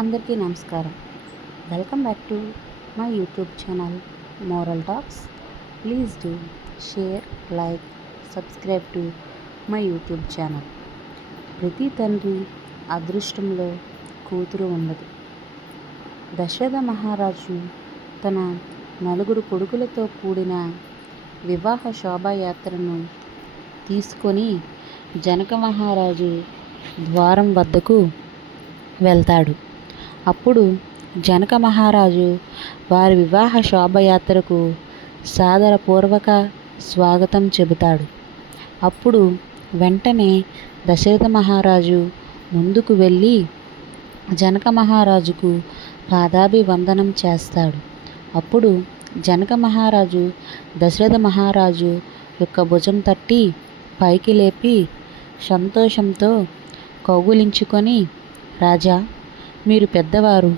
అందరికీ నమస్కారం. Welcome back to my YouTube channel moral talks. Please do share, like, subscribe to my YouTube channel. ప్రతి తండ్రి అదృష్టంలో కూతురు ఉండదు. దశరథ మహారాజు తన నలుగురు కొడుకులతో కూడిన వివాహ శోభాయాత్రను తీసుకొని జనక మహారాజు ద్వారం వద్దకు వెళ్తాడు. అప్పుడు జనక మహారాజు వారి వివాహ శోభయాత్రకు సాదరపూర్వక స్వాగతం చెబుతాడు. అప్పుడు వెంటనే దశరథ మహారాజు ముందుకు వెళ్ళి జనక మహారాజుకు పాదాభివందనం చేస్తాడు. అప్పుడు జనక మహారాజు దశరథ మహారాజు యొక్క భుజం తట్టి పైకి లేపి సంతోషంతో కౌగిలించుకొని, రాజా, మీరు పెద్దవారు,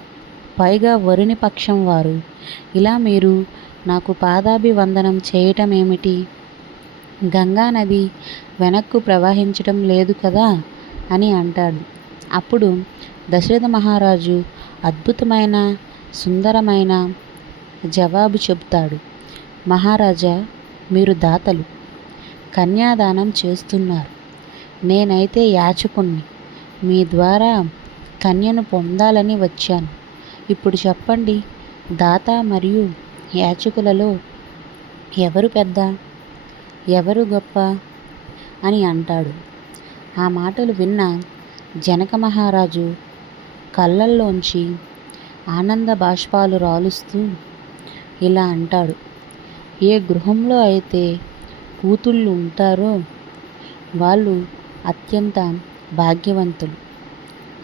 పైగా వరుని పక్షం వారు, ఇలా మీరు నాకు పాదాభివందనం చేయటం ఏమిటి? గంగా నది వెనక్కు ప్రవహించటం లేదు కదా అని అంటాడు. అప్పుడు దశరథ మహారాజు అద్భుతమైన సుందరమైన జవాబు చెబుతాడు. మహారాజా, మీరు దాతలు, కన్యాదానం చేస్తున్నారు. నేనైతే యాచకుణ్ణి, మీ ద్వారా కన్యను పొందాలని వచ్చాను. ఇప్పుడు చెప్పండి, దాత మరియు యాచకులలో ఎవరు పెద్ద, ఎవరు గొప్ప అని అంటాడు. ఆ మాటలు విన్న జనక మహారాజు కళ్ళల్లోంచి ఆనంద బాష్పాలు రాలుస్తూ ఇలా అంటాడు. ఏ గృహంలో అయితే కూతుళ్ళు ఉంటారో వాళ్ళు అత్యంత భాగ్యవంతులు.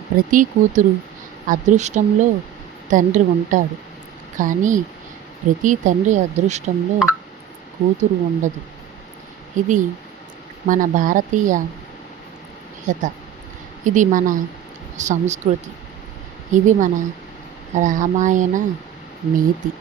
ప్రతి కూతురు అదృష్టంలో తండ్రి ఉంటాడు, కానీ ప్రతి తండ్రి అదృష్టంలో కూతురు ఉండదు. ఇది మన భారతీయత, ఇది మన సంస్కృతి, ఇది మన రామాయణ నీతి.